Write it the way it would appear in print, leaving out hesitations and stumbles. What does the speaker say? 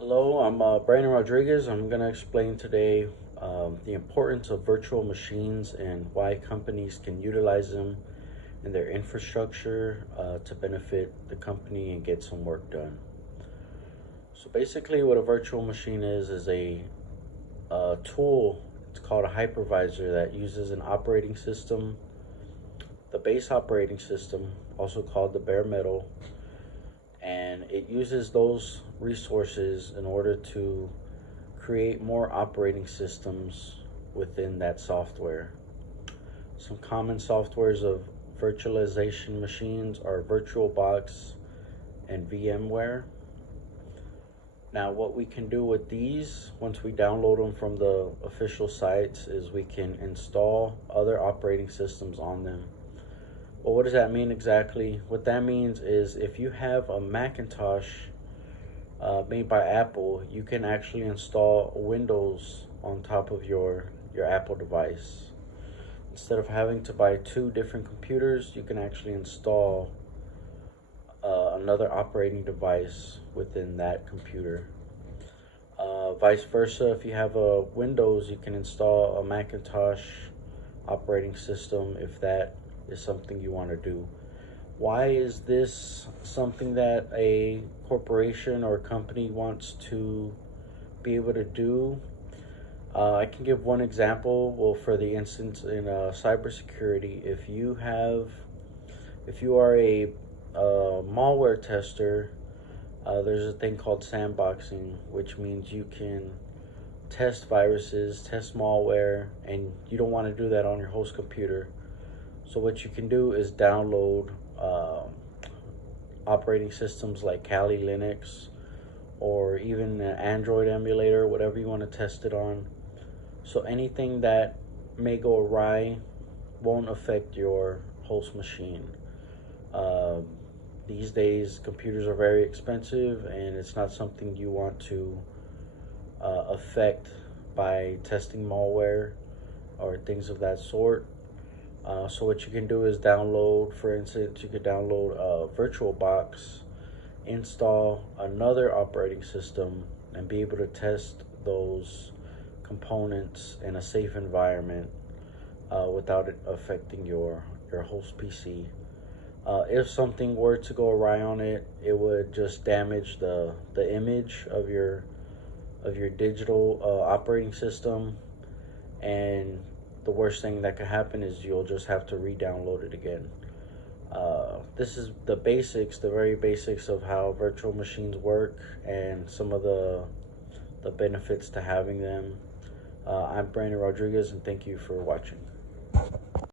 Hello, I'm Brandon Rodriguez. I'm going to explain today the importance of virtual machines and why companies can utilize them in their infrastructure to benefit the company and get some work done. So basically, what a virtual machine is a tool. It's called a hypervisor that uses an operating system, the base operating system, also called the bare metal, and it uses those resources in order to create more operating systems within that software. Some common softwares of virtualization machines are VirtualBox and VMware. Now, what we can do with these, once we download them from the official sites, is we can install other operating systems on them. Well, what does that mean exactly? What that means is if you have a Macintosh made by Apple, you can actually install Windows on top of your Apple device. Instead of having to buy two different computers, you can actually install another operating device within that computer. Vice versa, if you have a Windows, you can install a Macintosh operating system if that is something you want to do. Why is this something that a corporation or company wants to be able to do? I can give one example. Well, for the instance in cybersecurity, if you are a malware tester, there's a thing called sandboxing, which means you can test viruses, test malware, and you don't want to do that on your host computer. So what you can do is download operating systems like Kali Linux or even an Android emulator, whatever you want to test it on. So anything that may go awry won't affect your host machine. Um, these days, computers are very expensive, and it's not something you want to affect by testing malware or things of that sort. So what you can do is download, for instance, you could download VirtualBox, install another operating system, and be able to test those components in a safe environment without it affecting your host PC. If something were to go awry on it, it would just damage the image of your digital operating system, and the worst thing that could happen is you'll just have to re-download it again. This is the basics, the very basics of how virtual machines work and some of the benefits to having them. I'm Brandon Rodriguez, and thank you for watching.